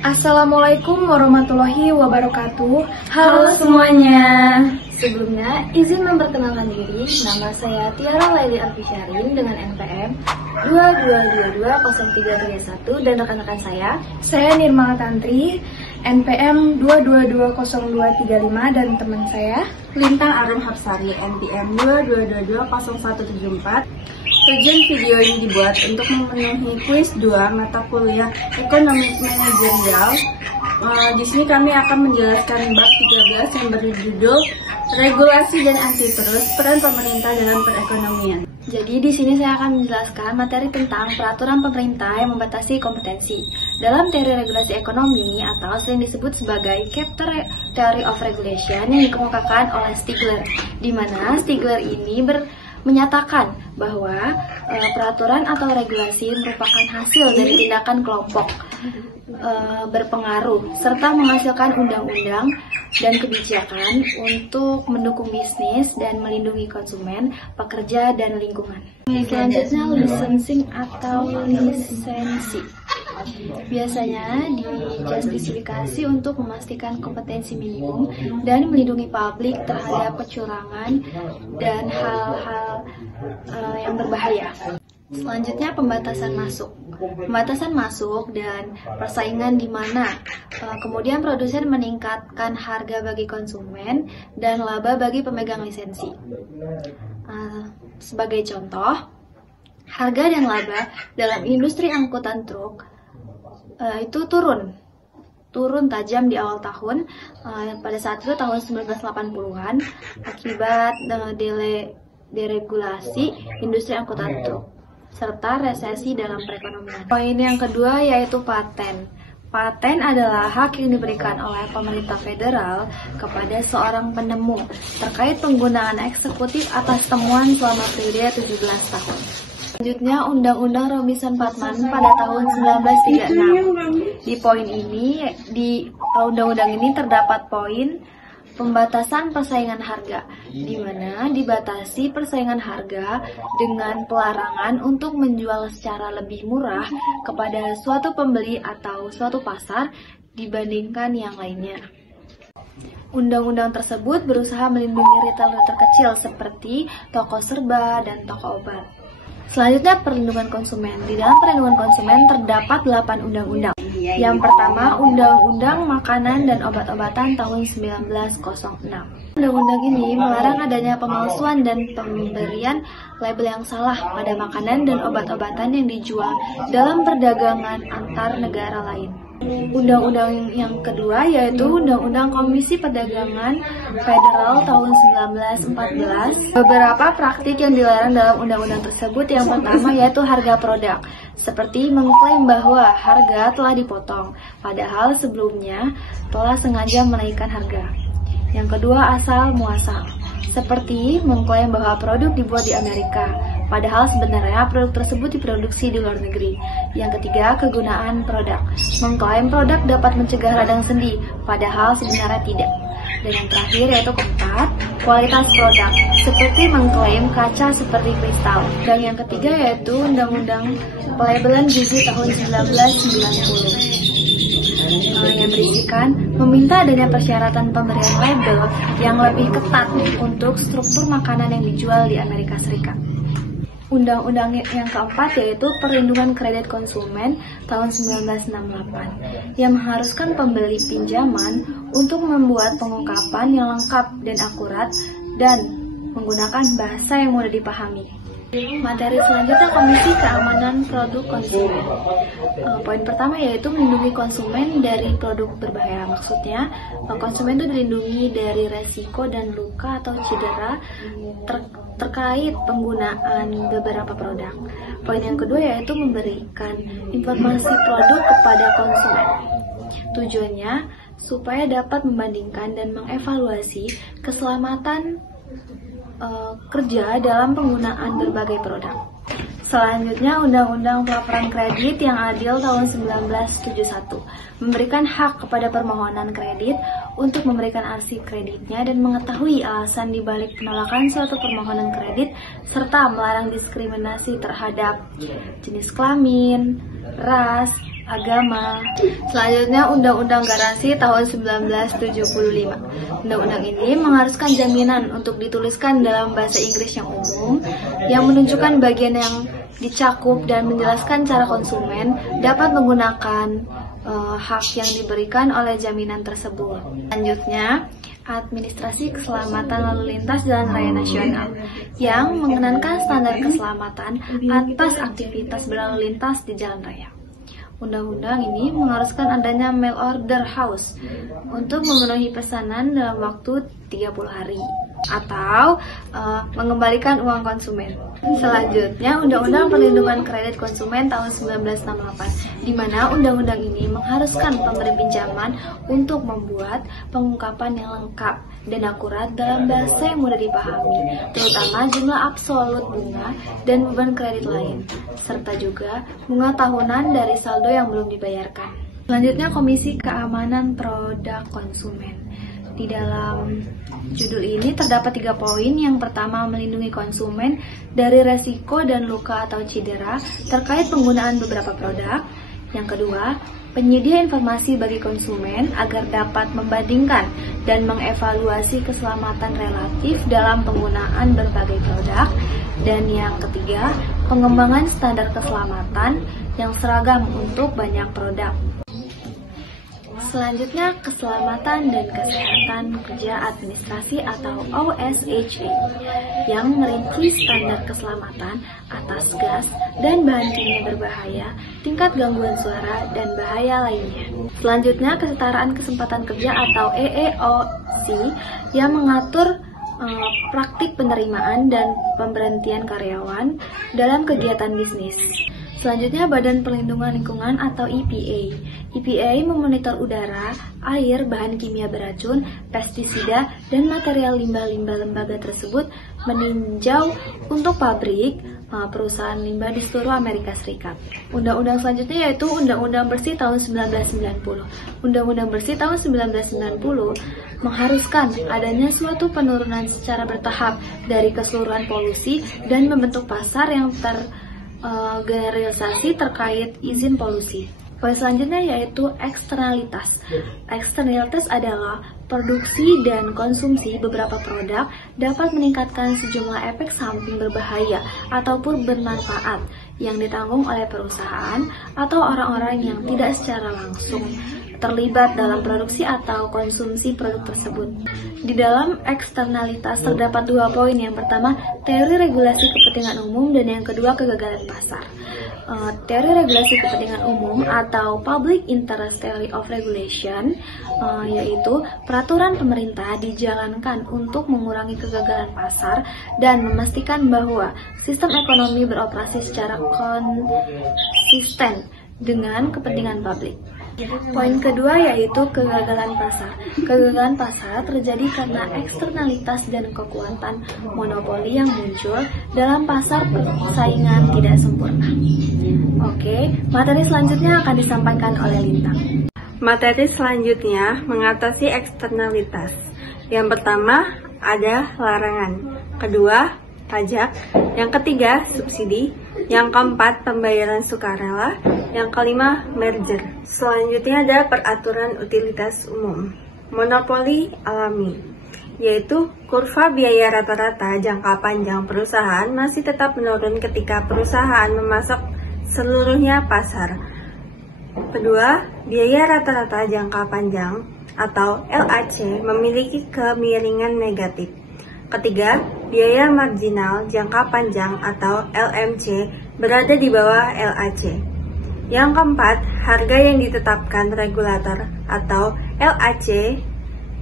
Assalamualaikum warahmatullahi wabarakatuh. Halo semuanya. Sebelumnya, izin memperkenalkan diri. Nama saya Tiara Laili Arfisyarin dengan NPM 22220331 dan rekan-rekan saya Nirmala Tantri, NPM 2220235 dan teman saya Lintang Arum Hapsari, NPM 22220174. Tujuan video ini dibuat untuk memenuhi kuis 2 mata kuliah Ekonomi Manajerial. Di sini kami akan menjelaskan bab 13 yang berjudul Regulasi dan Antitrust, Peran Pemerintah dalam Perekonomian. Jadi di sini saya akan menjelaskan materi tentang peraturan pemerintah yang membatasi kompetensi. Dalam teori regulasi ekonomi atau sering disebut sebagai Chapter Theory of Regulation yang dikemukakan oleh Stigler, di mana Stigler ini menyatakan bahwa peraturan atau regulasi merupakan hasil dari tindakan kelompok berpengaruh serta menghasilkan undang-undang dan kebijakan untuk mendukung bisnis dan melindungi konsumen, pekerja, dan lingkungan. Selanjutnya, licensing atau lisensi. Biasanya dijustifikasi untuk memastikan kompetensi minimum dan melindungi publik terhadap kecurangan dan hal-hal yang berbahaya. Selanjutnya, pembatasan masuk. Pembatasan masuk dan persaingan di mana kemudian produsen meningkatkan harga bagi konsumen dan laba bagi pemegang lisensi. Sebagai contoh, harga dan laba dalam industri angkutan truk itu turun tajam di awal tahun pada saat itu tahun 1980-an akibat deregulasi industri angkutan truk serta resesi dalam perekonomian. Poin yang kedua yaitu paten. Paten adalah hak yang diberikan oleh pemerintah federal kepada seorang penemu terkait penggunaan eksekutif atas temuan selama periode 17 tahun. Selanjutnya, Undang-Undang Romisan Patman pada tahun 1936. Di poin ini, di undang-undang ini terdapat poin pembatasan persaingan harga, di mana dibatasi persaingan harga dengan pelarangan untuk menjual secara lebih murah kepada suatu pembeli atau suatu pasar dibandingkan yang lainnya. Undang-undang tersebut berusaha melindungi retailer terkecil seperti toko serba dan toko obat. Selanjutnya, perlindungan konsumen. Di dalam perlindungan konsumen terdapat 8 undang-undang. Yang pertama, Undang-Undang Makanan dan Obat-obatan tahun 1906. Undang-undang ini melarang adanya pemalsuan dan pemberian label yang salah pada makanan dan obat-obatan yang dijual dalam perdagangan antar negara lain. Undang-undang yang kedua yaitu Undang-Undang Komisi Perdagangan Federal tahun 1914. Beberapa praktik yang dilarang dalam undang-undang tersebut yang pertama yaitu harga produk, seperti mengklaim bahwa harga telah dipotong, padahal sebelumnya telah sengaja menaikkan harga. Yang kedua, asal muasal, seperti mengklaim bahwa produk dibuat di Amerika, padahal sebenarnya produk tersebut diproduksi di luar negeri. Yang ketiga, kegunaan produk, mengklaim produk dapat mencegah radang sendi, padahal sebenarnya tidak. Dan yang terakhir yaitu keempat, kualitas produk, seperti mengklaim kaca seperti kristal. Dan yang ketiga yaitu Undang-Undang Pelabelan Gizi tahun 1990. Yang berisikan meminta adanya persyaratan pemberian label yang lebih ketat untuk struktur makanan yang dijual di Amerika Serikat. Undang-undang yang keempat yaitu Perlindungan Kredit Konsumen tahun 1968 yang mengharuskan pembeli pinjaman untuk membuat pengungkapan yang lengkap dan akurat dan menggunakan bahasa yang mudah dipahami. Materi selanjutnya, Komisi Keamanan Produk Konsumen. Poin pertama yaitu melindungi konsumen dari produk berbahaya. Maksudnya, konsumen itu dilindungi dari resiko dan luka atau cedera terkait penggunaan beberapa produk. Poin yang kedua yaitu memberikan informasi produk kepada konsumen. Tujuannya supaya dapat membandingkan dan mengevaluasi keselamatan kerja dalam penggunaan berbagai produk. Selanjutnya, Undang-Undang Pelaporan Kredit yang Adil tahun 1971 memberikan hak kepada permohonan kredit untuk memberikan arsip kreditnya dan mengetahui alasan dibalik penolakan suatu permohonan kredit serta melarang diskriminasi terhadap jenis kelamin, ras, agama. Selanjutnya Undang-Undang Garansi tahun 1975. Undang-undang ini mengharuskan jaminan untuk dituliskan dalam bahasa Inggris yang umum yang menunjukkan bagian yang dicakup dan menjelaskan cara konsumen dapat menggunakan hak yang diberikan oleh jaminan tersebut. Selanjutnya, Administrasi Keselamatan Lalu Lintas Jalan Raya Nasional yang mengenankan standar keselamatan atas aktivitas berlalu lintas di jalan raya. Undang-undang ini mengharuskan adanya mail order house untuk memenuhi pesanan dalam waktu 30 hari atau mengembalikan uang konsumen. Selanjutnya, Undang-Undang Perlindungan Kredit Konsumen tahun 1968, di mana undang-undang ini mengharuskan pemberi pinjaman untuk membuat pengungkapan yang lengkap dan akurat dalam bahasa yang mudah dipahami, terutama jumlah absolut bunga dan beban kredit lain, serta juga bunga tahunan dari saldo yang belum dibayarkan. Selanjutnya, Komisi Keamanan Produk Konsumen. Di dalam judul ini terdapat 3 poin. Yang pertama, melindungi konsumen dari resiko dan luka atau cedera terkait penggunaan beberapa produk. Yang kedua, penyedia informasi bagi konsumen agar dapat membandingkan dan mengevaluasi keselamatan relatif dalam penggunaan berbagai produk. Dan yang ketiga, pengembangan standar keselamatan yang seragam untuk banyak produk. Selanjutnya, Keselamatan dan Kesehatan Kerja Administrasi atau OSHA yang merinci standar keselamatan atas gas dan bahan kimia berbahaya, tingkat gangguan suara, dan bahaya lainnya. Selanjutnya, Kesetaraan Kesempatan Kerja atau EEOC yang mengatur praktik penerimaan dan pemberhentian karyawan dalam kegiatan bisnis. Selanjutnya, Badan Perlindungan Lingkungan atau EPA. EPA memonitor udara, air, bahan kimia beracun, pestisida, dan material limbah-limbah lembaga tersebut meninjau untuk pabrik, perusahaan limbah di seluruh Amerika Serikat. Undang-undang selanjutnya yaitu Undang-Undang Bersih tahun 1990. Undang-Undang Bersih tahun 1990 mengharuskan adanya suatu penurunan secara bertahap dari keseluruhan polusi dan membentuk pasar yang generalisasi terkait izin polusi. Poin selanjutnya yaitu eksternalitas. Eksternalitas adalah produksi dan konsumsi beberapa produk dapat meningkatkan sejumlah efek samping berbahaya ataupun bermanfaat yang ditanggung oleh perusahaan atau orang-orang yang tidak secara langsung terlibat dalam produksi atau konsumsi produk tersebut. Di dalam eksternalitas terdapat 2 poin. Yang pertama, teori regulasi kepentingan umum, dan yang kedua, kegagalan pasar. Teori regulasi kepentingan umum atau Public Interest Theory of Regulation yaitu peraturan pemerintah dijalankan untuk mengurangi kegagalan pasar dan memastikan bahwa sistem ekonomi beroperasi secara konsisten dengan kepentingan publik. Poin kedua yaitu kegagalan pasar. Kegagalan pasar terjadi karena eksternalitas dan kekuatan monopoli yang muncul dalam pasar persaingan tidak sempurna. Oke, materi selanjutnya akan disampaikan oleh Lintang. Materi selanjutnya mengatasi eksternalitas. Yang pertama ada larangan, kedua pajak, yang ketiga subsidi, yang keempat pembayaran sukarela, yang kelima merger. Selanjutnya ada peraturan utilitas umum. Monopoli alami, yaitu kurva biaya rata-rata jangka panjang perusahaan masih tetap menurun ketika perusahaan memasok seluruhnya pasar. Kedua, biaya rata-rata jangka panjang atau LAC memiliki kemiringan negatif. Ketiga, biaya marginal jangka panjang atau LMC berada di bawah LAC. Yang keempat, harga yang ditetapkan regulator atau LAC,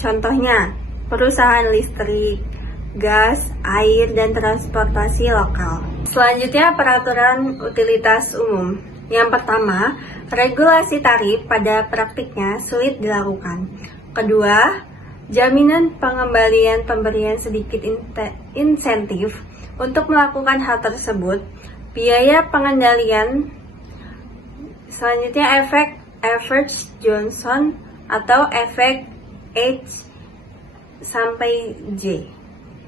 contohnya perusahaan listrik, gas, air, dan transportasi lokal. Selanjutnya, peraturan utilitas umum. Yang pertama, regulasi tarif pada praktiknya sulit dilakukan. Kedua, jaminan pengembalian pemberian sedikit insentif untuk melakukan hal tersebut. Biaya pengendalian. Selanjutnya, efek Everts-Johnson atau efek H sampai J.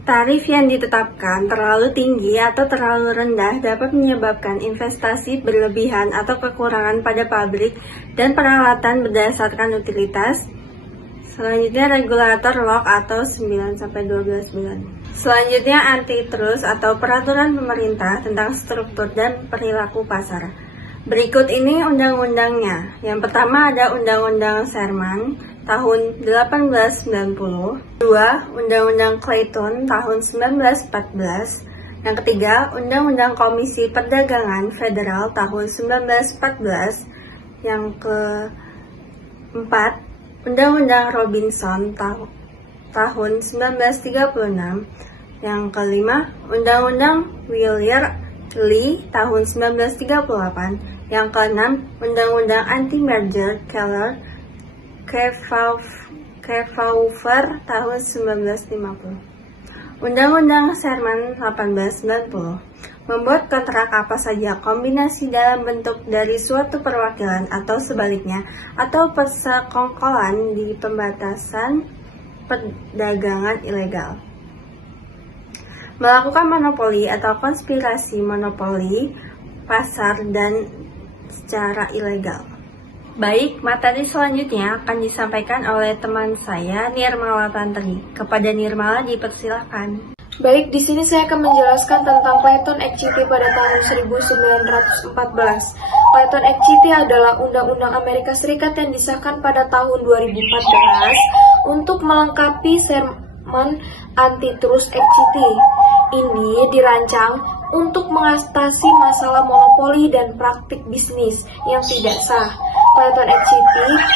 Tarif yang ditetapkan terlalu tinggi atau terlalu rendah dapat menyebabkan investasi berlebihan atau kekurangan pada pabrik dan peralatan berdasarkan utilitas. Selanjutnya regulator lock atau 9-12 bulan. Selanjutnya antitrust atau peraturan pemerintah tentang struktur dan perilaku pasar. Berikut ini undang-undangnya. Yang pertama ada Undang-Undang Sherman tahun 1890, 2. Undang-Undang Clayton tahun 1914, yang ketiga Undang-Undang Komisi Perdagangan Federal tahun 1914, yang keempat Undang-Undang Robinson tahun 1936, yang kelima Undang-Undang Wheeler-Lee tahun 1938, yang keenam Undang-Undang Anti-Merger Kefauver tahun 1950. Undang-Undang Sherman 1890 membuat kontrak apa saja kombinasi dalam bentuk dari suatu perwakilan atau sebaliknya atau persekongkolan di pembatasan perdagangan ilegal. Melakukan monopoli atau konspirasi monopoli pasar dan secara ilegal. Baik, materi selanjutnya akan disampaikan oleh teman saya, Nirmala Tantri. Kepada Nirmala dipersilahkan. Baik, di sini saya akan menjelaskan tentang Clayton Act pada tahun 1914. Clayton Act adalah Undang-Undang Amerika Serikat yang disahkan pada tahun 2014 untuk melengkapi Sherman Antitrust Act. Ini dirancang untuk mengatasi masalah monopoli dan praktik bisnis yang tidak sah. Clayton Act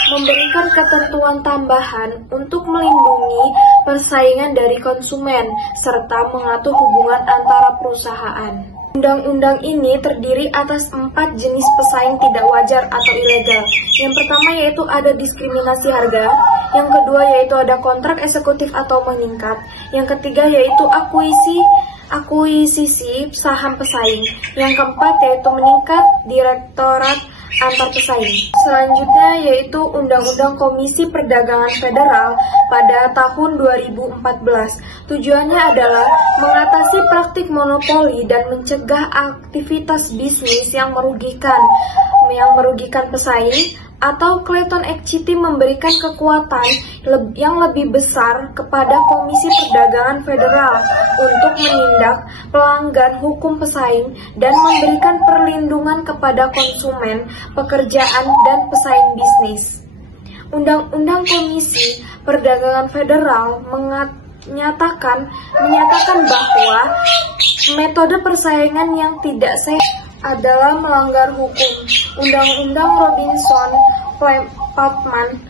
memberikan ketentuan tambahan untuk melindungi persaingan dari konsumen serta mengatur hubungan antara perusahaan. Undang-undang ini terdiri atas 4 jenis pesaing tidak wajar atau ilegal. Yang pertama yaitu ada diskriminasi harga, yang kedua yaitu ada kontrak eksekutif atau meningkat, yang ketiga yaitu akuisisi saham pesaing, yang keempat yaitu meningkat direktorat antar pesaing. Selanjutnya yaitu Undang-Undang Komisi Perdagangan Federal pada tahun 2014. Tujuannya adalah mengatasi praktik monopoli dan mencegah aktivitas bisnis yang merugikan pesaing, atau Clayton Act memberikan kekuatan yang lebih besar kepada Komisi Perdagangan Federal untuk menindak pelanggar hukum pesaing dan memberikan perlindungan kepada konsumen, pekerjaan, dan pesaing bisnis. Undang-Undang Komisi Perdagangan Federal menyatakan bahwa metode persaingan yang tidak sehat adalah melanggar hukum. Undang-Undang Robinson-Plattman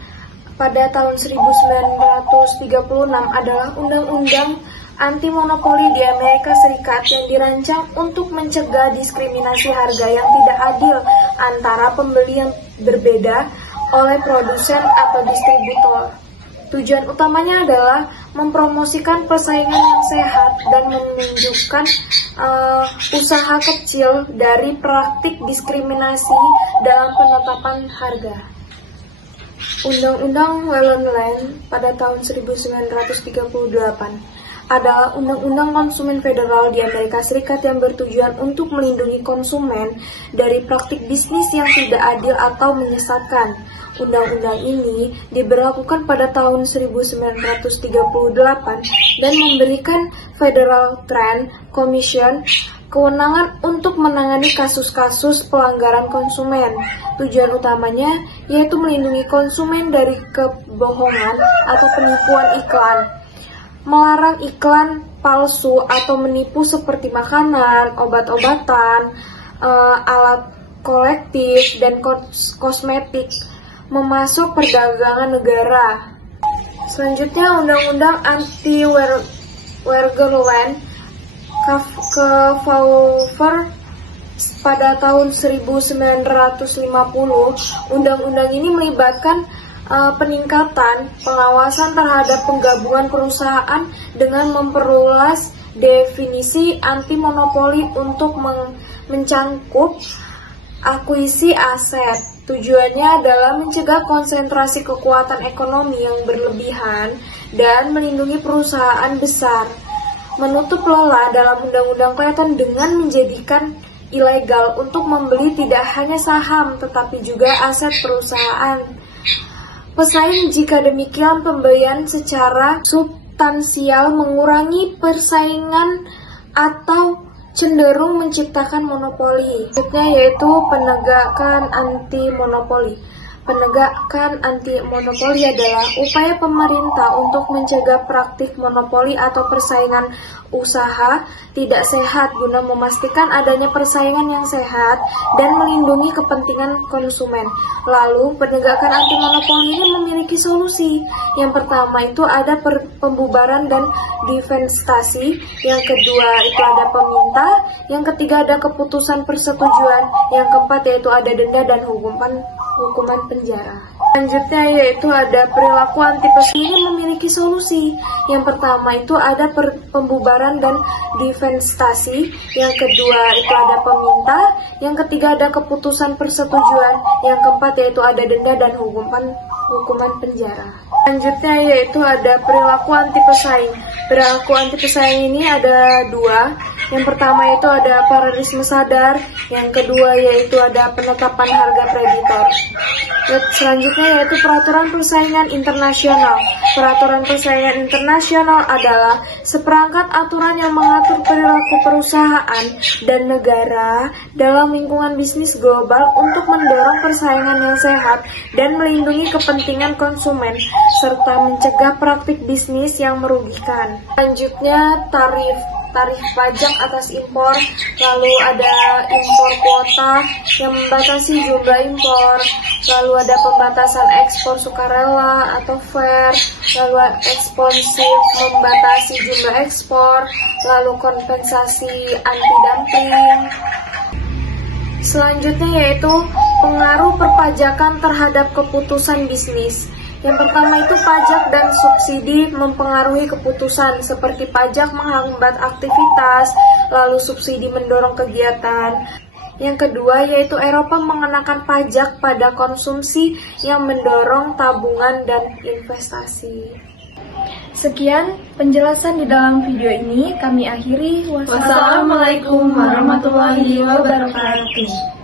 pada tahun 1936 adalah undang-undang anti-monopoli di Amerika Serikat yang dirancang untuk mencegah diskriminasi harga yang tidak adil antara pembeli yang berbeda oleh produsen atau distributor. Tujuan utamanya adalah mempromosikan persaingan yang sehat dan menunjukkan usaha kecil dari praktik diskriminasi dalam penetapan harga. Undang-Undang Wheeler-Lee pada tahun 1938 adalah undang-undang konsumen federal di Amerika Serikat yang bertujuan untuk melindungi konsumen dari praktik bisnis yang tidak adil atau menyesatkan. Undang-undang ini diberlakukan pada tahun 1938 dan memberikan Federal Trade Commission kewenangan untuk menangani kasus-kasus pelanggaran konsumen. Tujuan utamanya yaitu melindungi konsumen dari kebohongan atau penipuan iklan, melarang iklan palsu atau menipu seperti makanan, obat-obatan, alat kolektif, dan kosmetik, memasuk perdagangan negara. Selanjutnya Undang-Undang Anti-Wergeland Kefauver pada tahun 1950. Undang-undang ini melibatkan peningkatan pengawasan terhadap penggabungan perusahaan dengan memperluas definisi anti-monopoli untuk mencangkup akuisisi aset. Tujuannya adalah mencegah konsentrasi kekuatan ekonomi yang berlebihan dan melindungi perusahaan besar. menutup lelah dalam Undang-Undang Kelautan dengan menjadikan ilegal untuk membeli tidak hanya saham tetapi juga aset perusahaan pesaing. Jika demikian, pembelian secara substansial mengurangi persaingan atau cenderung menciptakan monopoli. Selanjutnya yaitu penegakan anti-monopoli. Penegakan anti-monopoli adalah upaya pemerintah untuk mencegah praktik monopoli atau persaingan usaha tidak sehat guna memastikan adanya persaingan yang sehat dan melindungi kepentingan konsumen. Lalu, penegakan anti-monopoli ini memiliki solusi. Yang pertama itu ada pembubaran dan divestasi, yang kedua itu ada peminta, yang ketiga ada keputusan persetujuan, yang keempat yaitu ada denda dan hukuman penjara. Selanjutnya yaitu ada perilaku anti-pesaing. Ini memiliki solusi. Yang pertama itu ada pembubaran dan divestasi, yang kedua itu ada peminta, yang ketiga ada keputusan persetujuan, yang keempat yaitu ada denda dan hukuman penjara. Selanjutnya yaitu ada perilaku anti-pesaing. Perilaku anti-pesaing ini ada dua. Yang pertama itu ada paralelisme sadar, yang kedua yaitu ada penetapan harga kreditor. Selanjutnya yaitu peraturan persaingan internasional. Peraturan persaingan internasional adalah seperangkat aturan yang mengatur perilaku perusahaan dan negara dalam lingkungan bisnis global untuk mendorong persaingan yang sehat dan melindungi kepentingan konsumen serta mencegah praktik bisnis yang merugikan. Selanjutnya tarif pajak atas impor, lalu ada impor kuota yang membatasi jumlah impor, lalu ada pembatasan ekspor sukarela atau fair, lalu eksponsif membatasi jumlah ekspor, lalu kompensasi anti-dumping. Selanjutnya yaitu pengaruh perpajakan terhadap keputusan bisnis. Yang pertama itu pajak dan subsidi mempengaruhi keputusan, seperti pajak menghambat aktivitas, lalu subsidi mendorong kegiatan. Yang kedua yaitu Eropa mengenakan pajak pada konsumsi yang mendorong tabungan dan investasi. Sekian penjelasan di dalam video ini, kami akhiri. Wassalamualaikum warahmatullahi wabarakatuh.